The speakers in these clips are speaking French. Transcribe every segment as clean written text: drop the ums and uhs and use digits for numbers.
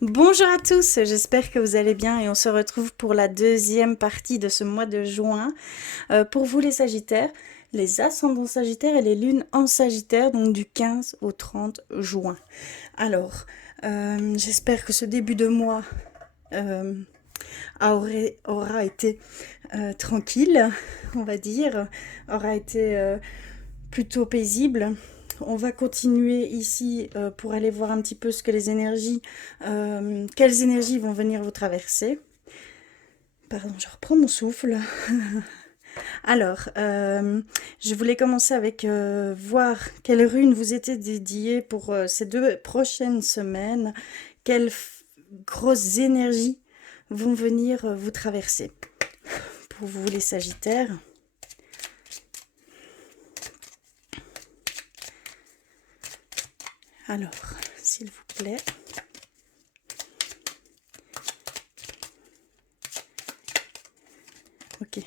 Bonjour à tous, j'espère que vous allez bien et on se retrouve pour la deuxième partie de ce mois de juin. Pour vous les Sagittaires, les ascendants Sagittaires et les lunes en Sagittaire, donc du 15 au 30 juin. Alors, j'espère que ce début de mois euh, aura été tranquille, on va dire, aura été plutôt paisible. On va continuer ici pour aller voir un petit peu ce que quelles énergies vont venir vous traverser. Pardon, je reprends mon souffle. Alors, je voulais commencer avec voir quelles runes vous étaient dédiées pour ces 2 prochaines semaines. Quelles grosses énergies vont venir vous traverser. Pour vous les Sagittaires. Alors, s'il vous plaît. Ok,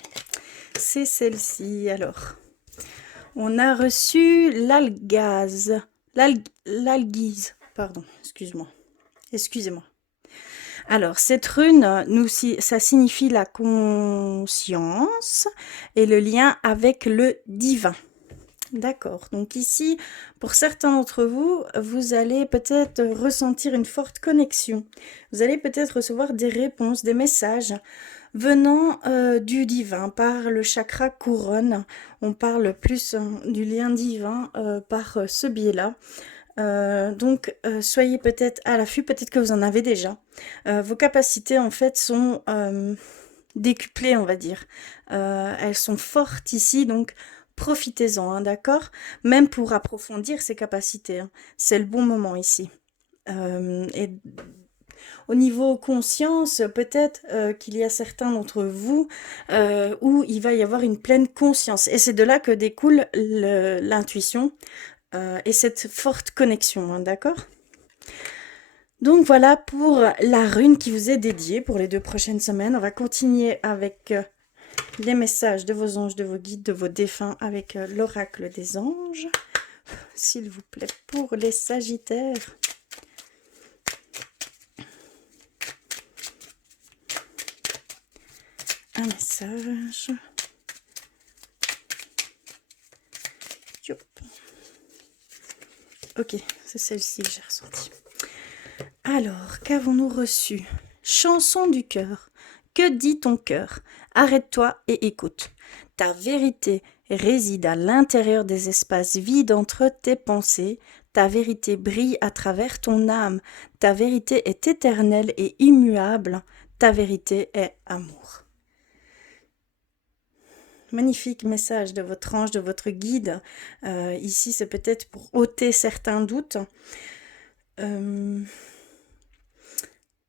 c'est celle-ci. Alors, on a reçu l'alguise. Pardon, excusez-moi. Alors, cette rune, ça signifie la conscience et le lien avec le divin. D'accord. Donc ici, pour certains d'entre vous, vous allez peut-être ressentir une forte connexion. Vous allez peut-être recevoir des réponses, des messages venant du divin par le chakra couronne. On parle plus du lien divin par ce biais-là. Soyez peut-être à l'affût, peut-être que vous en avez déjà. Vos capacités en fait sont décuplées, on va dire. Elles sont fortes ici, donc profitez-en, hein, d'accord? Même pour approfondir ces capacités, hein. C'est le bon moment ici. Et au niveau conscience, peut-être qu'il y a certains d'entre vous où il va y avoir une pleine conscience. Et c'est de là que découle l'intuition et cette forte connexion, hein, d'accord? Donc voilà pour la rune qui vous est dédiée pour les 2 prochaines semaines. On va continuer avec les messages de vos anges, de vos guides, de vos défunts avec l'oracle des anges. S'il vous plaît, pour les Sagittaires. Un message. Yop. Ok, c'est celle-ci que j'ai ressentie. Alors, qu'avons-nous reçu? Chanson du cœur. Que dit ton cœur? Arrête-toi et écoute. Ta vérité réside à l'intérieur des espaces vides entre tes pensées. Ta vérité brille à travers ton âme. Ta vérité est éternelle et immuable. Ta vérité est amour. Magnifique message de votre ange, de votre guide. Ici, c'est peut-être pour ôter certains doutes.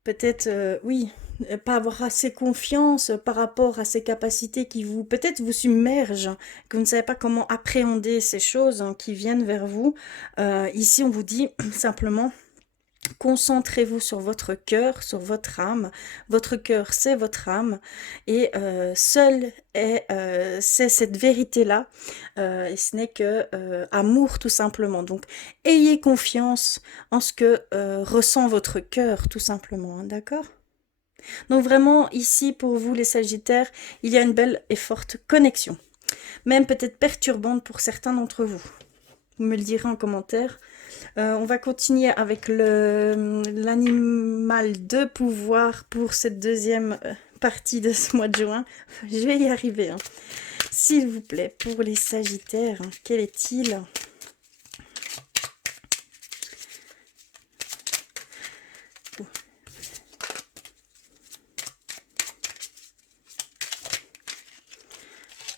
Peut-être, oui, pas avoir assez confiance par rapport à ces capacités qui vous, peut-être vous submergent, que vous ne savez pas comment appréhender ces choses hein, qui viennent vers vous. Ici, on vous dit simplement, concentrez-vous sur votre cœur, sur votre âme. Votre cœur, c'est votre âme. Et c'est cette vérité-là. Et ce n'est que amour, tout simplement. Donc, ayez confiance en ce que ressent votre cœur, tout simplement. Hein, d'accord? Donc vraiment, ici, pour vous, les Sagittaires, il y a une belle et forte connexion. Même peut-être perturbante pour certains d'entre vous. Vous me le direz en commentaire. On va continuer avec l'animal de pouvoir pour cette deuxième partie de ce mois de juin. Je vais y arriver. Hein. S'il vous plaît, pour les Sagittaires, hein, quel est-il?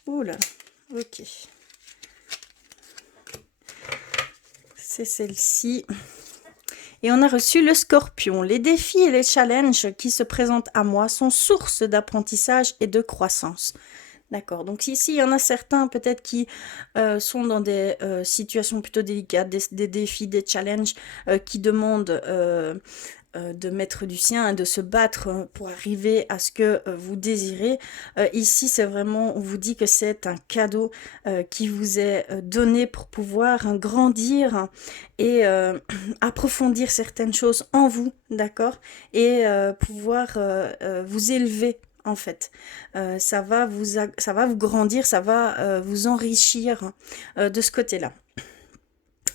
Oula, ok. C'est celle-ci. Et on a reçu le Scorpion. Les défis et les challenges qui se présentent à moi sont source d'apprentissage et de croissance. D'accord. Donc ici, il y en a certains peut-être qui sont dans des situations plutôt délicates, des défis, des challenges qui demandent de mettre du sien, hein, de se battre pour arriver à ce que vous désirez. Ici, c'est vraiment, on vous dit que c'est un cadeau qui vous est donné pour pouvoir grandir et approfondir certaines choses en vous, d'accord? Et pouvoir vous élever. En fait, ça va vous grandir, ça va vous enrichir de ce côté-là.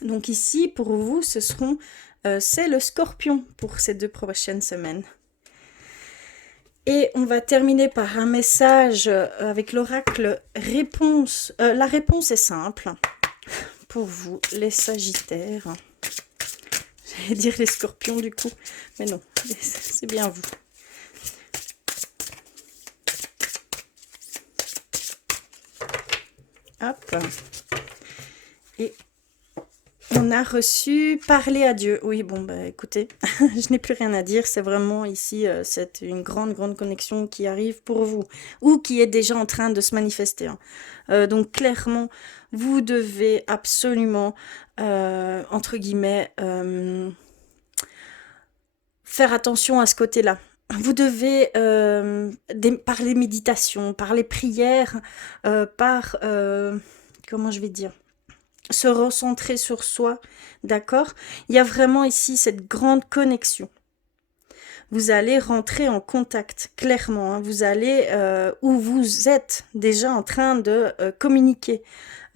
Donc ici, pour vous, c'est le scorpion pour ces 2 prochaines semaines. Et on va terminer par un message avec l'oracle réponse. La réponse est simple pour vous, les sagittaires. J'allais dire les scorpions du coup, mais non, c'est bien vous. Hop. Et on a reçu parler à Dieu. Oui, bon, bah écoutez, je n'ai plus rien à dire. C'est vraiment ici, c'est une grande, grande connexion qui arrive pour vous ou qui est déjà en train de se manifester. Hein. Donc, clairement, vous devez absolument, entre guillemets, faire attention à ce côté-là. Vous devez, par les méditations, par les prières, par, comment je vais dire, se recentrer sur soi, d'accord? Il y a vraiment ici cette grande connexion. Vous allez rentrer en contact, clairement. Hein. Vous allez où vous êtes déjà en train de communiquer.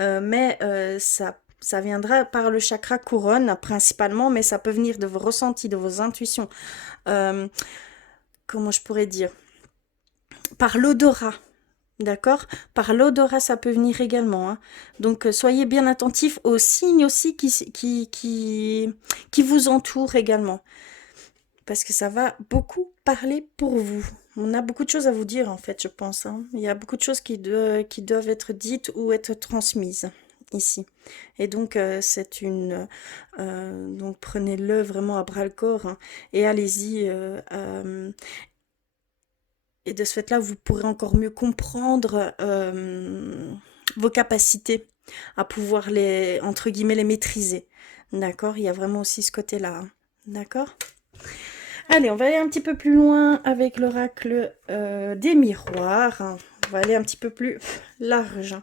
Mais ça viendra par le chakra couronne principalement, mais ça peut venir de vos ressentis, de vos intuitions. Comment je pourrais dire? Par l'odorat. D'accord? Par l'odorat, ça peut venir également. Hein. Donc, soyez bien attentifs aux signes aussi qui vous entourent également. Parce que ça va beaucoup parler pour vous. On a beaucoup de choses à vous dire, en fait, je pense. Hein. Il y a beaucoup de choses qui doivent être dites ou être transmises ici. Et donc, donc, prenez-le vraiment à bras-le-corps hein, et allez-y. Et de ce fait-là, vous pourrez encore mieux comprendre vos capacités à pouvoir entre guillemets, les maîtriser. D'accord? Il y a vraiment aussi ce côté-là. Hein. D'accord? Allez, on va aller un petit peu plus loin avec l'oracle des miroirs. Hein. On va aller un petit peu plus large. Hein.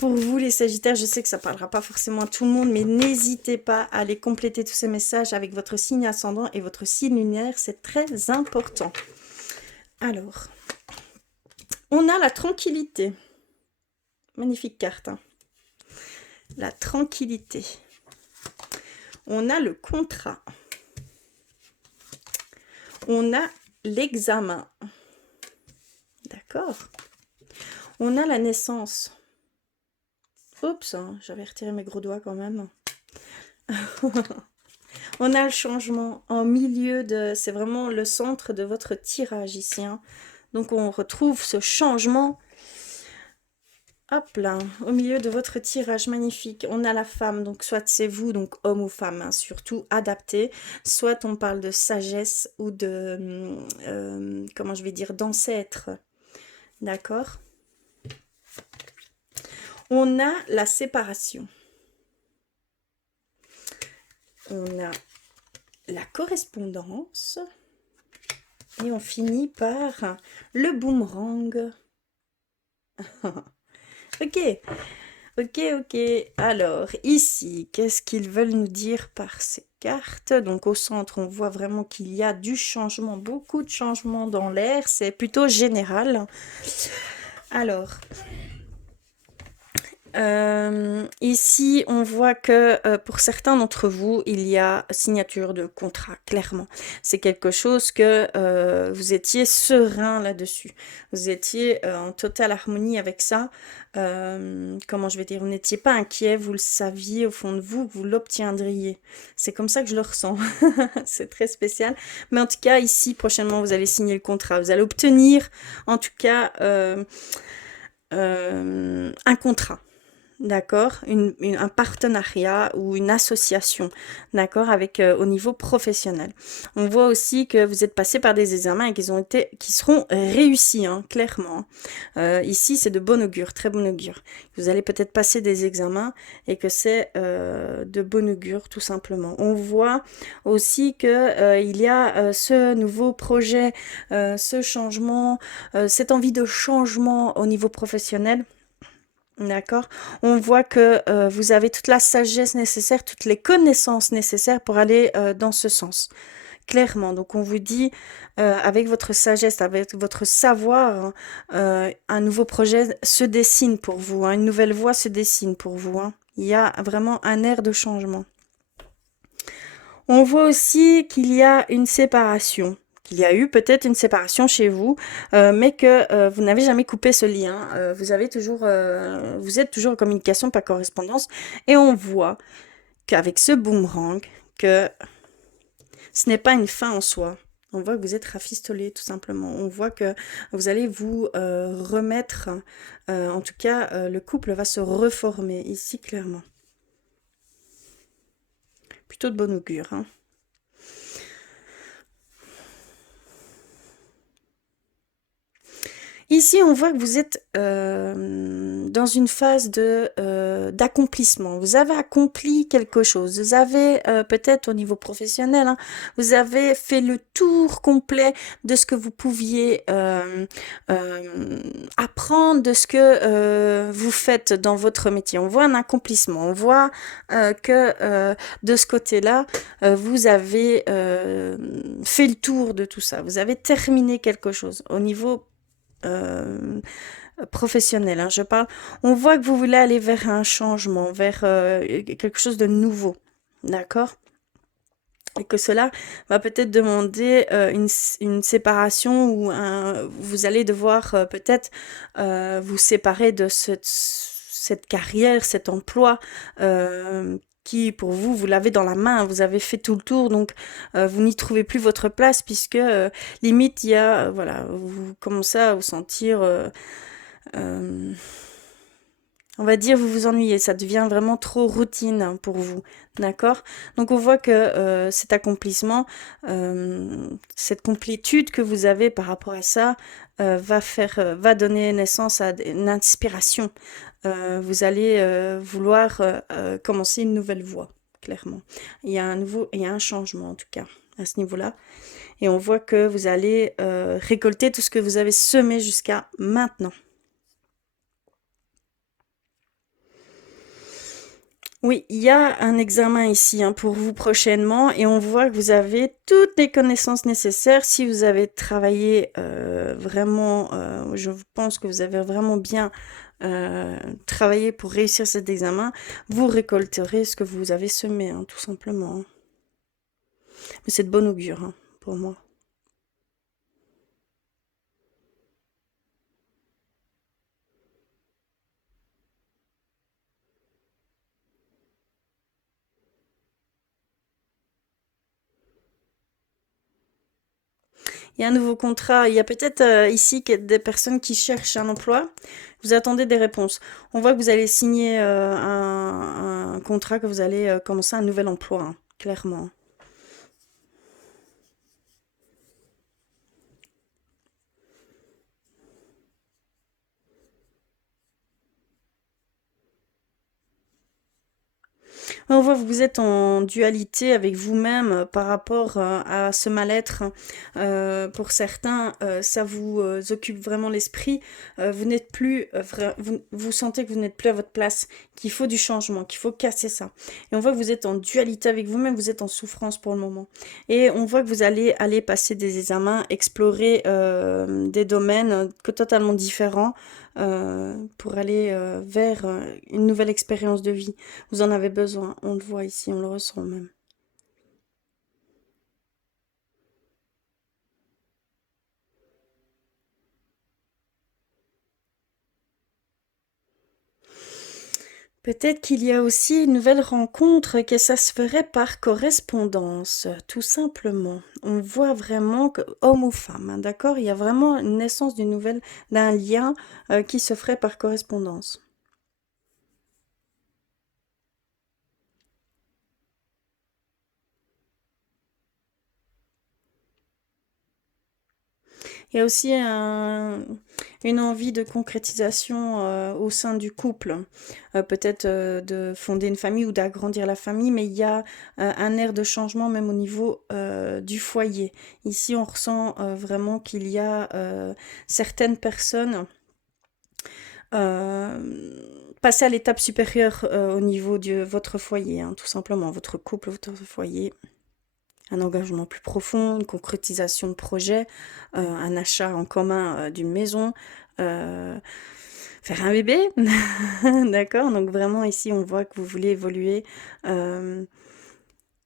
Pour vous, les Sagittaires, je sais que ça ne parlera pas forcément à tout le monde, mais n'hésitez pas à aller compléter tous ces messages avec votre signe ascendant et votre signe lunaire. C'est très important. Alors, on a la tranquillité. Magnifique carte. Hein. La tranquillité. On a le contrat. On a l'examen. D'accord. On a la naissance. Oups, hein, j'avais retiré mes gros doigts quand même. On a le changement en milieu de... C'est vraiment le centre de votre tirage ici. Hein. Donc, on retrouve ce changement. Hop là, au milieu de votre tirage magnifique. On a la femme, donc soit c'est vous, donc homme ou femme, hein, surtout adapté. Soit on parle de sagesse ou de... comment je vais dire, d'ancêtre. D'accord? On a la séparation. On a la correspondance. Et on finit par le boomerang. Ok, ok. Alors, ici, qu'est-ce qu'ils veulent nous dire par ces cartes? Donc, au centre, on voit vraiment qu'il y a du changement, beaucoup de changements dans l'air. C'est plutôt général. Alors... ici, on voit que pour certains d'entre vous, il y a signature de contrat, clairement. C'est quelque chose que vous étiez serein là-dessus. Vous étiez en totale harmonie avec ça. Comment je vais dire? Vous n'étiez pas inquiet, vous le saviez au fond de vous que vous l'obtiendriez. C'est comme ça que je le ressens. C'est très spécial. Mais en tout cas, ici, prochainement, vous allez signer le contrat. Vous allez obtenir, en tout cas, un contrat. d'accord, un partenariat ou une association, d'accord, avec au niveau professionnel. On voit aussi que vous êtes passé par des examens et qui seront réussis, hein, clairement. Ici, c'est de bon augure, très bon augure. Vous allez peut-être passer des examens et que c'est de bon augure, tout simplement. On voit aussi que il y a ce nouveau projet, ce changement, cette envie de changement au niveau professionnel. D'accord. On voit que vous avez toute la sagesse nécessaire, toutes les connaissances nécessaires pour aller dans ce sens. Clairement. Donc on vous dit, avec votre sagesse, avec votre savoir, hein, un nouveau projet se dessine pour vous, hein, une nouvelle voie se dessine pour vous, hein. Il y a vraiment un air de changement. On voit aussi qu'il y a une séparation, qu'il y a eu peut-être une séparation chez vous, mais que vous n'avez jamais coupé ce lien. Vous êtes toujours en communication par correspondance, et on voit qu'avec ce boomerang, que ce n'est pas une fin en soi. On voit que vous êtes rafistolé, tout simplement. On voit que vous allez vous remettre, en tout cas, le couple va se reformer ici, clairement. Plutôt de bon augure, hein. Ici, on voit que vous êtes dans une phase d'accomplissement. Vous avez accompli quelque chose. Vous avez peut-être au niveau professionnel, hein, vous avez fait le tour complet de ce que vous pouviez apprendre, de ce que vous faites dans votre métier. On voit un accomplissement. On voit que de ce côté-là, vous avez fait le tour de tout ça. Vous avez terminé quelque chose au niveau euh, professionnel, hein, je parle. On voit que vous voulez aller vers un changement, vers quelque chose de nouveau, d'accord? Et que cela va peut-être demander une séparation ou vous allez devoir peut-être vous séparer de cette carrière, cet emploi qui, pour vous, vous l'avez dans la main, vous avez fait tout le tour, donc vous n'y trouvez plus votre place puisque limite, il y a, voilà, vous commencez à vous sentir euh, on va dire, vous vous ennuyez, ça devient vraiment trop routine hein, pour vous, d'accord? Donc on voit que cet accomplissement, cette complétude que vous avez par rapport à ça, va donner naissance à une inspiration. Vous allez vouloir commencer une nouvelle voie, clairement. Il y a un changement en tout cas à ce niveau-là. Et on voit que vous allez récolter tout ce que vous avez semé jusqu'à maintenant. Oui, il y a un examen ici hein, pour vous prochainement et on voit que vous avez toutes les connaissances nécessaires. Si vous avez travaillé vraiment, je pense que vous avez vraiment bien travaillé pour réussir cet examen, vous récolterez ce que vous avez semé, hein, tout simplement, hein. Mais c'est de bon augure hein, pour moi. Il y a un nouveau contrat. Il y a peut-être ici des personnes qui cherchent un emploi. Vous attendez des réponses. On voit que vous allez signer un contrat, que vous allez commencer un nouvel emploi, hein, clairement. On voit que vous êtes en dualité avec vous-même par rapport à ce mal-être. Pour certains, ça vous occupe vraiment l'esprit. Vous n'êtes plus, vous sentez que vous n'êtes plus à votre place, qu'il faut du changement, qu'il faut casser ça. Et on voit que vous êtes en dualité avec vous-même, vous êtes en souffrance pour le moment. Et on voit que vous allez aller passer des examens, explorer des domaines totalement différents pour aller vers une nouvelle expérience de vie. Vous en avez besoin, on le voit ici, on le ressent même. Peut-être qu'il y a aussi une nouvelle rencontre que ça se ferait par correspondance, tout simplement. On voit vraiment que homme ou femme, hein, d'accord? Il y a vraiment une naissance d'un lien qui se ferait par correspondance. Il y a aussi une envie de concrétisation au sein du couple. Peut-être de fonder une famille ou d'agrandir la famille, mais il y a un air de changement même au niveau du foyer. Ici, on ressent vraiment qu'il y a certaines personnes passer à l'étape supérieure au niveau de votre foyer, hein, tout simplement, votre couple, votre foyer. Un engagement plus profond, une concrétisation de projet, un achat en commun d'une maison, faire un bébé, d'accord? Donc vraiment ici on voit que vous voulez évoluer et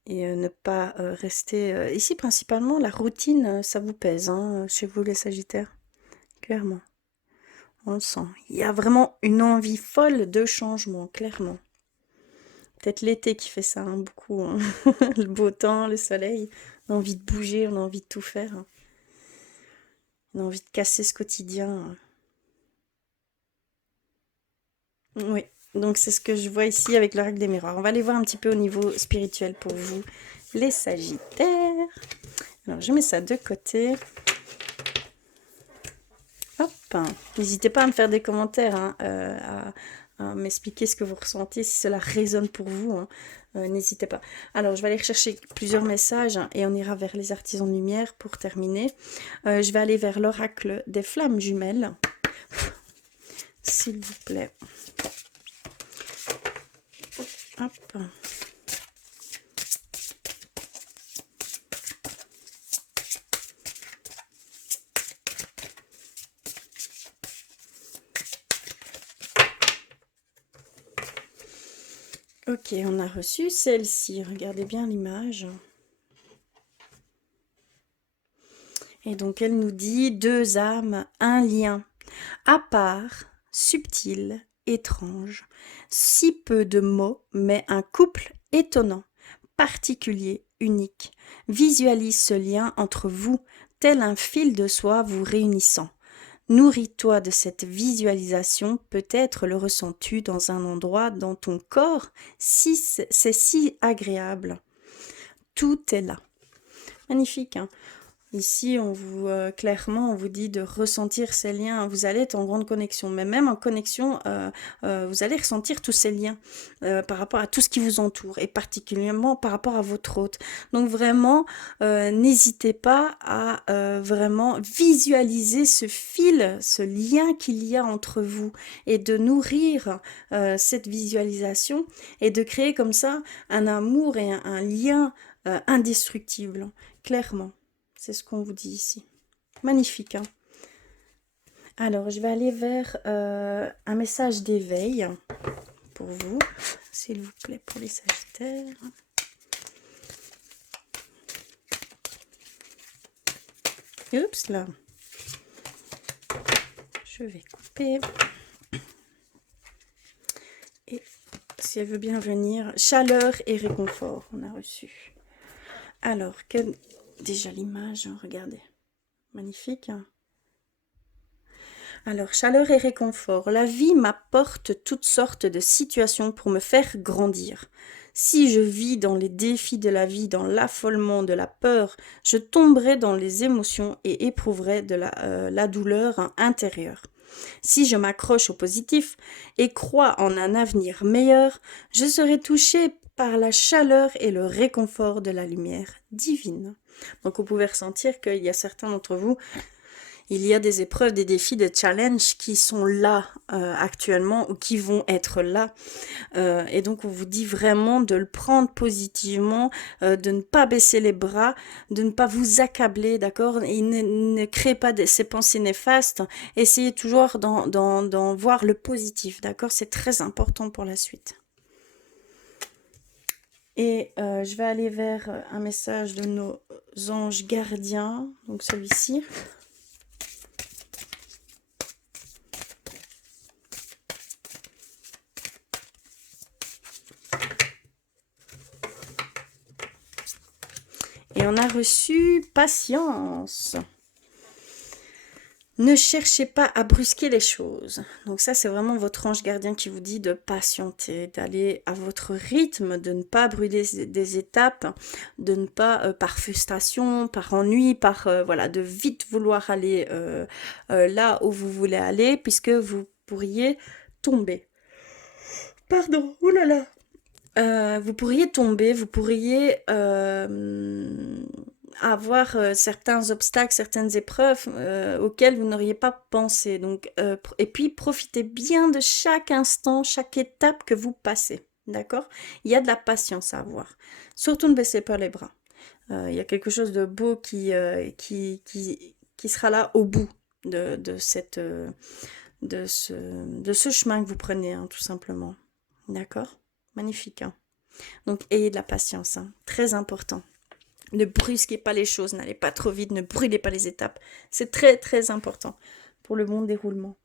ne pas rester... Ici principalement la routine, ça vous pèse, hein, chez vous les Sagittaires, clairement. On le sent. Il y a vraiment une envie folle de changement, clairement. Peut-être l'été qui fait ça, hein, beaucoup, hein. Le beau temps, le soleil. On a envie de bouger, on a envie de tout faire, hein. On a envie de casser ce quotidien. Oui, donc c'est ce que je vois ici avec l'oracle des miroirs. On va aller voir un petit peu au niveau spirituel pour vous, les Sagittaires. Alors, je mets ça de côté. Hop, n'hésitez pas à me faire des commentaires, hein, à m'expliquer ce que vous ressentez, si cela résonne pour vous, hein. N'hésitez pas. Alors, je vais aller rechercher plusieurs messages, hein, et on ira vers les artisans de lumière pour terminer. Je vais aller vers l'oracle des flammes jumelles, s'il vous plaît. Hop. Ok, on a reçu celle-ci. Regardez bien l'image. Et donc, elle nous dit deux âmes, un lien, à part, subtil, étrange, si peu de mots, mais un couple étonnant, particulier, unique. Visualise ce lien entre vous, tel un fil de soie vous réunissant. Nourris-toi de cette visualisation, peut-être le ressens-tu dans un endroit dans ton corps, si c'est si agréable. Tout est là. Magnifique, hein? Ici, on vous clairement, on vous dit de ressentir ces liens. Vous allez être en grande connexion, mais même en connexion, vous allez ressentir tous ces liens par rapport à tout ce qui vous entoure et particulièrement par rapport à votre hôte. Donc vraiment, n'hésitez pas à vraiment visualiser ce fil, ce lien qu'il y a entre vous et de nourrir cette visualisation et de créer comme ça un amour et un lien indestructible, clairement. C'est ce qu'on vous dit ici. Magnifique, hein? Alors, je vais aller vers un message d'éveil pour vous, s'il vous plaît, pour les Sagittaires. Oups, là. Je vais couper. Et si elle veut bien venir, chaleur et réconfort, on a reçu. Alors, déjà l'image, hein, regardez. Magnifique, hein? Alors, chaleur et réconfort. La vie m'apporte toutes sortes de situations pour me faire grandir. Si je vis dans les défis de la vie, dans l'affolement de la peur, je tomberai dans les émotions et éprouverai de la douleur intérieure. Si je m'accroche au positif et crois en un avenir meilleur, je serai touchée par la chaleur et le réconfort de la lumière divine. Donc vous pouvez ressentir qu'il y a certains d'entre vous, il y a des épreuves, des défis, des challenges qui sont là actuellement ou qui vont être là. Et donc, on vous dit vraiment de le prendre positivement, de ne pas baisser les bras, de ne pas vous accabler, d'accord? Et ne créez pas ces pensées néfastes. Essayez toujours d'en voir le positif, d'accord? C'est très important pour la suite. Et je vais aller vers un message de nos anges gardiens, donc celui-ci. Et on a reçu patience. Ne cherchez pas à brusquer les choses. Donc ça, c'est vraiment votre ange gardien qui vous dit de patienter, d'aller à votre rythme, de ne pas brûler des étapes, de ne pas, par frustration, par ennui, par, voilà, de vite vouloir aller là où vous voulez aller, puisque vous pourriez tomber. Pardon, oh là là. Vous pourriez tomber, vous pourriez avoir certains obstacles, certaines épreuves auxquelles vous n'auriez pas pensé. Donc, et puis, profitez bien de chaque instant, chaque étape que vous passez. D'accord? Il y a de la patience à avoir. Surtout ne baissez pas les bras. Il y a quelque chose de beau qui sera là au bout de cette, de ce chemin que vous prenez, hein, tout simplement. D'accord? Magnifique, hein? Donc, ayez de la patience, hein. Très important. Ne brusquez pas les choses, n'allez pas trop vite, ne brûlez pas les étapes. C'est très, très important pour le bon déroulement.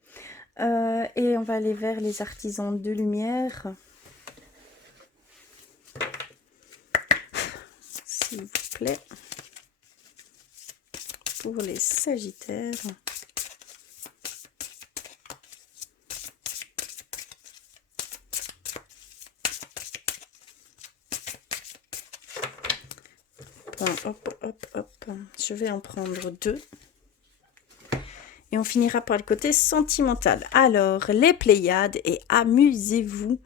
Et on va aller vers les artisans de lumière. S'il vous plaît. Pour les sagittaires. Hop, hop, hop. Je vais en prendre 2. Et on finira par le côté sentimental. Alors, les Pléiades et amusez-vous.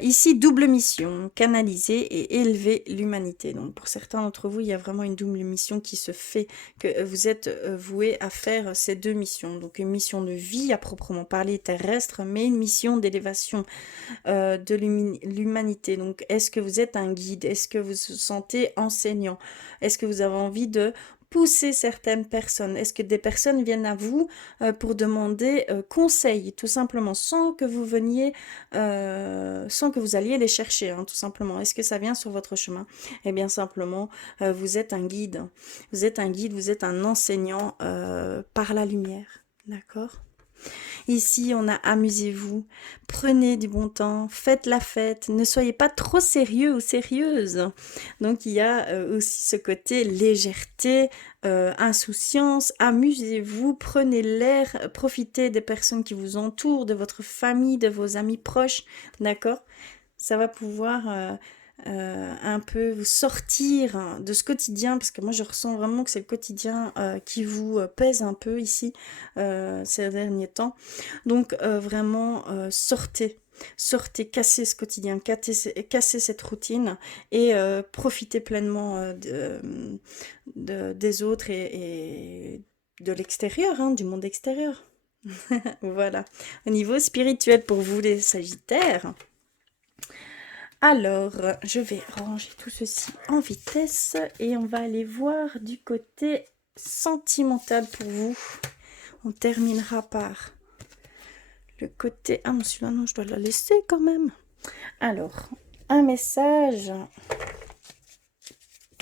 Ici, double mission, canaliser et élever l'humanité. Donc, pour certains d'entre vous, il y a vraiment une double mission qui se fait, que vous êtes voués à faire ces 2 missions. Donc, une mission de vie à proprement parler terrestre, mais une mission d'élévation de l'humanité. Donc, est-ce que vous êtes un guide? Est-ce que vous vous sentez enseignant? Est-ce que vous avez envie de pousser certaines personnes? Est-ce que des personnes viennent à vous pour demander conseil, tout simplement, sans que vous veniez, sans que vous alliez les chercher, hein, tout simplement? Est-ce que ça vient sur votre chemin? Eh bien, simplement, vous êtes un guide. Vous êtes un guide, vous êtes un enseignant par la lumière. D'accord? Ici, on a amusez-vous, prenez du bon temps, faites la fête, ne soyez pas trop sérieux ou sérieuse. Donc, il y a aussi ce côté légèreté, insouciance, amusez-vous, prenez l'air, profitez des personnes qui vous entourent, de votre famille, de vos amis proches, d'accord? Ça va pouvoir un peu vous sortir de ce quotidien, parce que moi je ressens vraiment que c'est le quotidien qui vous pèse un peu ici ces derniers temps. Donc vraiment sortez. Sortez, cassez ce quotidien, cassez cette routine et profitez pleinement des autres et de l'extérieur, hein, du monde extérieur. Voilà. Au niveau spirituel pour vous les Sagittaires, alors, je vais ranger tout ceci en vitesse et on va aller voir du côté sentimental pour vous. On terminera par le côté... Ah, mais celui-là, non, je dois la laisser quand même. Alors, un message.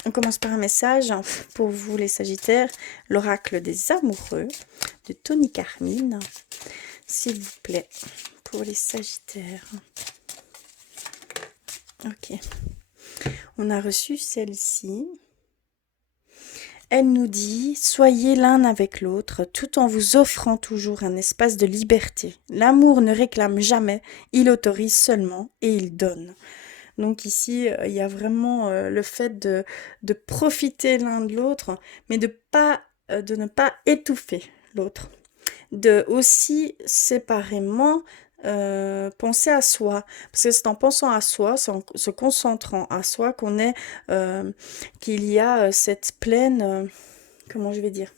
On commence par un message pour vous, les Sagittaires. L'oracle des amoureux de Tony Carmine. S'il vous plaît, pour les Sagittaires. Ok. On a reçu celle-ci. Elle nous dit « Soyez l'un avec l'autre, tout en vous offrant toujours un espace de liberté. L'amour ne réclame jamais, il autorise seulement et il donne. » Donc ici, il y a vraiment le fait de profiter l'un de l'autre, mais de ne pas étouffer l'autre. De aussi séparément penser à soi, parce que c'est en pensant à soi, c'est en se concentrant à soi qu'on est qu'il y a cette pleine comment je vais dire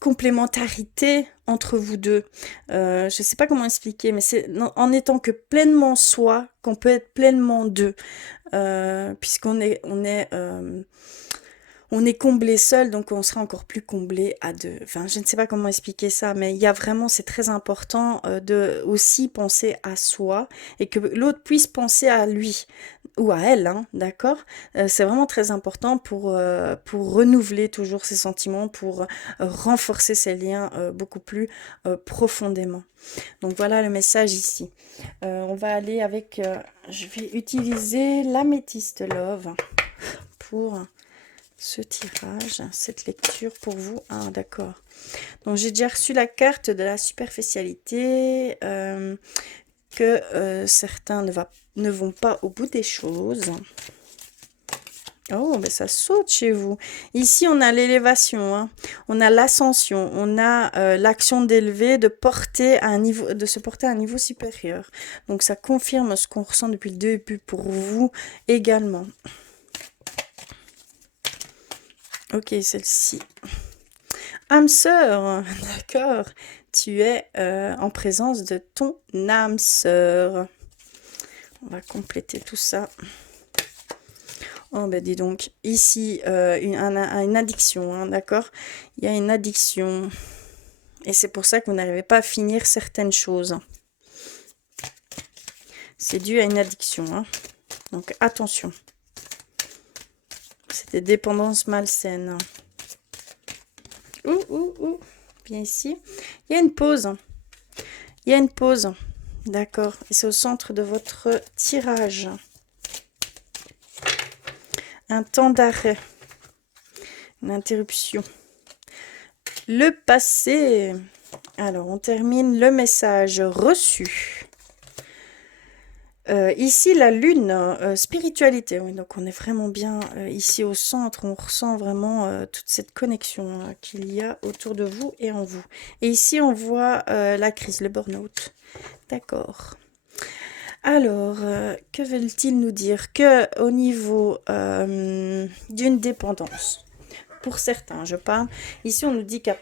complémentarité entre vous deux. Je ne sais pas comment expliquer, mais c'est en étant que pleinement soi qu'on peut être pleinement deux, on est comblé seul, donc on sera encore plus comblé à deux. Enfin, je ne sais pas comment expliquer ça, mais il y a vraiment, c'est très important de aussi penser à soi et que l'autre puisse penser à lui ou à elle, hein, d'accord? C'est vraiment très important pour renouveler toujours ses sentiments, pour renforcer ses liens beaucoup plus profondément. Donc voilà le message ici. On va aller avec, je vais utiliser l'améthyste love pour ce tirage, cette lecture pour vous. Ah, d'accord. Donc, j'ai déjà reçu la carte de la superficialité, que certains ne vont pas au bout des choses. Oh, mais ça saute chez vous. Ici, on a l'élévation, hein. On a l'ascension, on a l'action d'élever, de porter à un niveau, de se porter à un niveau supérieur. Donc, ça confirme ce qu'on ressent depuis le début pour vous également. Ok, celle-ci. Âme sœur, d'accord. Tu es en présence de ton âme sœur. On va compléter tout ça. Oh, ben dis donc, ici, une addiction, hein, d'accord? Il y a une addiction. Et c'est pour ça que vous n'arrivez pas à finir certaines choses. C'est dû à une addiction, hein. Donc, attention. C'est des dépendances malsaines. Ouh. Viens ici. Il y a une pause. Il y a une pause. D'accord. Et c'est au centre de votre tirage. Un temps d'arrêt. Une interruption. Le passé. Alors, on termine le message reçu. Ici, la lune, spiritualité. Oui, donc, on est vraiment bien ici au centre. On ressent vraiment toute cette connexion qu'il y a autour de vous et en vous. Et ici, on voit la crise, le burn-out. D'accord. Alors, que veulent-ils nous dire? Que au niveau d'une dépendance, pour certains, je parle, ici on nous dit qu'à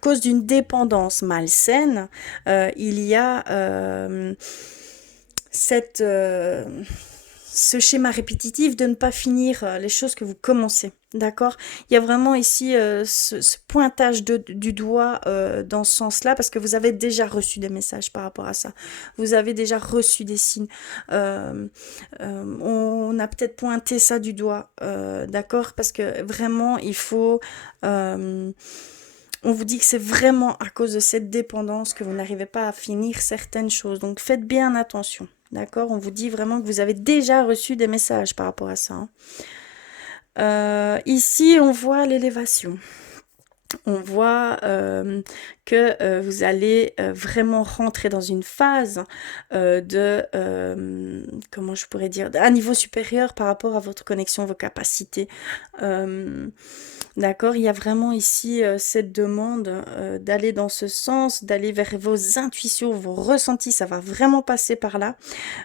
cause d'une dépendance malsaine, il y a ce schéma répétitif de ne pas finir les choses que vous commencez. D'accord? Il y a vraiment ici ce pointage du doigt dans ce sens-là, parce que vous avez déjà reçu des messages par rapport à ça. Vous avez déjà reçu des signes. On a peut-être pointé ça du doigt, d'accord? Parce que vraiment, il faut... on vous dit que c'est vraiment à cause de cette dépendance que vous n'arrivez pas à finir certaines choses. Donc, faites bien attention. D'accord? On vous dit vraiment que vous avez déjà reçu des messages par rapport à ça. Ici, on voit l'élévation. On voit que vous allez vraiment rentrer dans une phase de, comment je pourrais dire, un niveau supérieur par rapport à votre connexion, vos capacités. D'accord, il y a vraiment ici cette demande d'aller dans ce sens, d'aller vers vos intuitions, vos ressentis, ça va vraiment passer par là.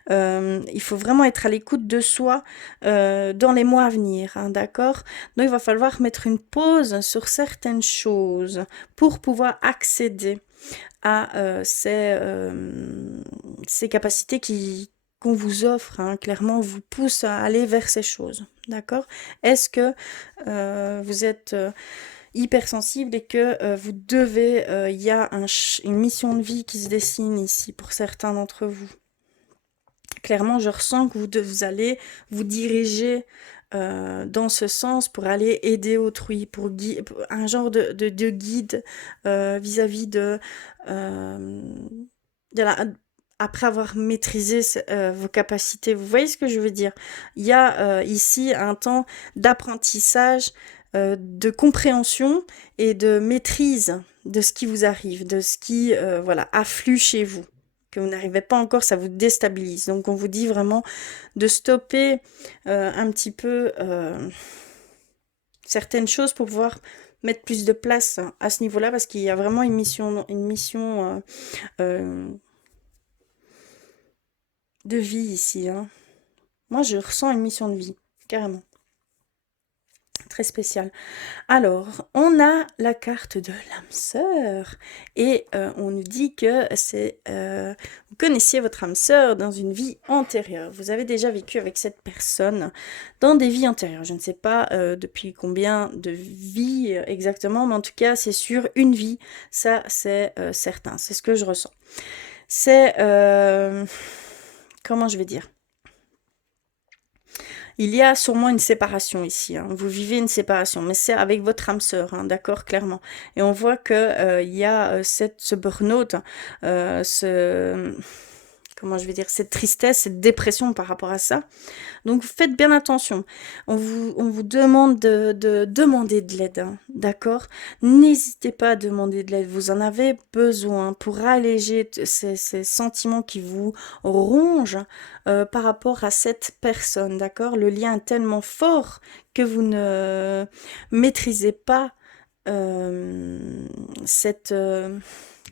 Il faut vraiment être à l'écoute de soi dans les mois à venir, hein, d'accord? Donc il va falloir mettre une pause sur certaines choses pour pouvoir accéder à ces capacités qu'on vous offre, hein, clairement vous pousse à aller vers ces choses, d'accord? Est-ce que vous êtes hypersensible et que vous devez, il y a une mission de vie qui se dessine ici pour certains d'entre vous? Clairement, je ressens que vous allez vous diriger dans ce sens pour aller aider autrui, pour un genre de guide vis-à-vis après avoir maîtrisé vos capacités. Vous voyez ce que je veux dire? Il y a ici un temps d'apprentissage, de compréhension et de maîtrise de ce qui vous arrive, de ce qui voilà, afflue chez vous, que vous n'arrivez pas encore, ça vous déstabilise. Donc on vous dit vraiment de stopper un petit peu certaines choses pour pouvoir mettre plus de place à ce niveau-là, parce qu'il y a vraiment une mission de vie ici, hein. Moi, je ressens une mission de vie, carrément. Très spécial. Alors, on a la carte de l'âme sœur et on nous dit que c'est vous connaissiez votre âme sœur dans une vie antérieure. Vous avez déjà vécu avec cette personne dans des vies antérieures. Je ne sais pas depuis combien de vies exactement, mais en tout cas, c'est sur une vie. Ça, c'est certain. C'est ce que je ressens. C'est... comment je vais dire? Il y a sûrement une séparation ici, hein. Vous vivez une séparation, mais c'est avec votre âme sœur, hein, d'accord, clairement. Et on voit que il y a ce burn-out, comment je vais dire, cette tristesse, cette dépression par rapport à ça. Donc faites bien attention. On vous demande de demander de l'aide, hein, d'accord? N'hésitez pas à demander de l'aide. Vous en avez besoin pour alléger ces sentiments qui vous rongent par rapport à cette personne, d'accord? Le lien est tellement fort que vous ne maîtrisez pas cette...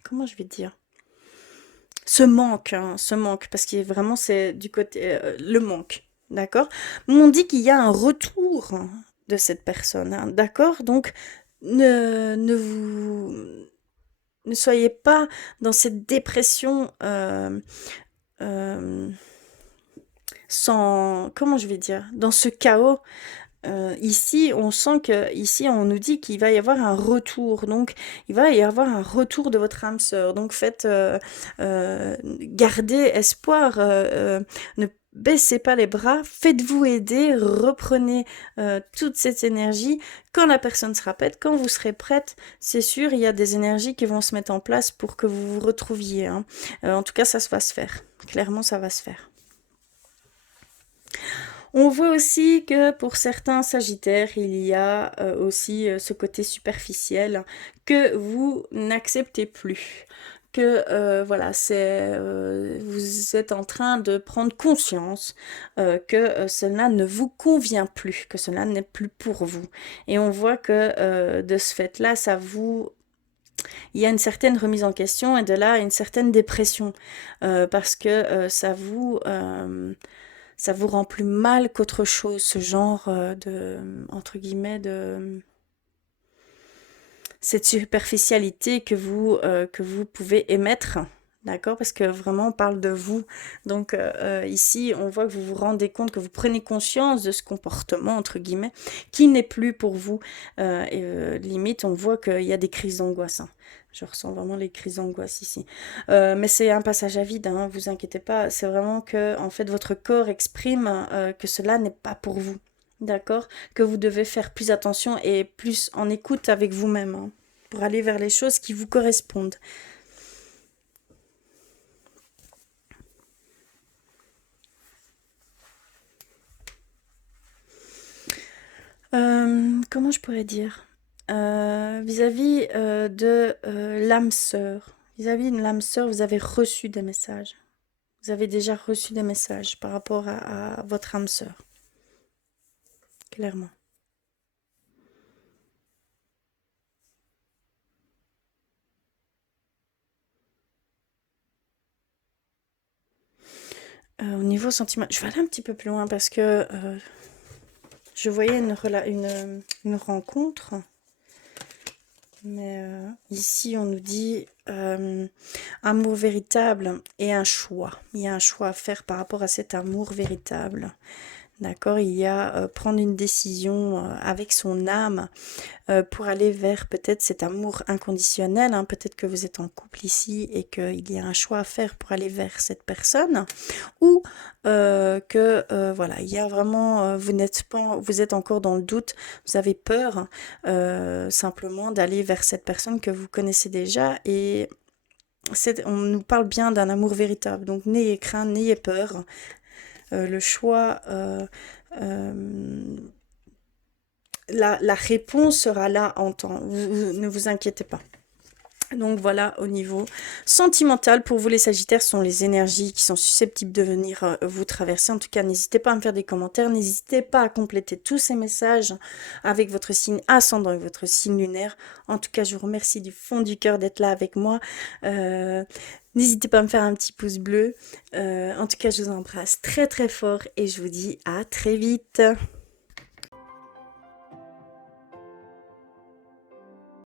comment je vais dire? Ce manque, parce que vraiment c'est du côté le manque, d'accord? On dit qu'il y a un retour de cette personne, hein, d'accord? Donc ne soyez pas dans cette dépression euh, sans, comment je vais dire, dans ce chaos. Ici, on sent que, ici, on nous dit qu'il va y avoir un retour. Donc, il va y avoir un retour de votre âme sœur. Donc, gardez espoir. Ne baissez pas les bras. Faites-vous aider. Reprenez toute cette énergie. Quand la personne sera prête, quand vous serez prête, c'est sûr, il y a des énergies qui vont se mettre en place pour que vous vous retrouviez, hein. En tout cas, ça va se faire. Clairement, ça va se faire. On voit aussi que pour certains sagittaires, il y a aussi ce côté superficiel que vous n'acceptez plus. Que voilà, vous êtes en train de prendre conscience que cela ne vous convient plus, que cela n'est plus pour vous. Et on voit que de ce fait-là, il y a une certaine remise en question et de là une certaine dépression parce que ça vous rend plus mal qu'autre chose, ce genre entre guillemets, cette superficialité que vous pouvez émettre. D'accord? Parce que vraiment, on parle de vous. Donc, ici, on voit que vous vous rendez compte, que vous prenez conscience de ce comportement, entre guillemets, qui n'est plus pour vous. Limite, on voit qu'il y a des crises d'angoisse, hein. Je ressens vraiment les crises d'angoisse ici. Mais c'est un passage à vide, hein, vous inquiétez pas. C'est vraiment que, en fait, votre corps exprime que cela n'est pas pour vous. D'accord? Que vous devez faire plus attention et plus en écoute avec vous-même, hein, pour aller vers les choses qui vous correspondent. Comment je pourrais dire? Vis-à-vis de l'âme sœur. Vis-à-vis de l'âme sœur, vous avez reçu des messages. Vous avez déjà reçu des messages par rapport à votre âme sœur, clairement. Au niveau sentiment, je vais aller un petit peu plus loin parce que je voyais une rencontre, mais ici on nous dit amour véritable et un choix. Il y a un choix à faire par rapport à cet amour véritable. D'accord? Il y a prendre une décision avec son âme pour aller vers peut-être cet amour inconditionnel, hein. Peut-être que vous êtes en couple ici et qu'il y a un choix à faire pour aller vers cette personne, ou que voilà, il y a vraiment, vous n'êtes pas, vous êtes encore dans le doute, vous avez peur simplement d'aller vers cette personne que vous connaissez déjà et on nous parle bien d'un amour véritable, donc n'ayez crainte, n'ayez peur. Le choix, la réponse sera là en temps. Ne vous inquiétez pas. Donc voilà, au niveau sentimental, pour vous les Sagittaires, ce sont les énergies qui sont susceptibles de venir vous traverser. En tout cas, n'hésitez pas à me faire des commentaires. N'hésitez pas à compléter tous ces messages avec votre signe ascendant et votre signe lunaire. En tout cas, je vous remercie du fond du cœur d'être là avec moi. N'hésitez pas à me faire un petit pouce bleu. En tout cas, je vous embrasse très très fort et je vous dis à très vite.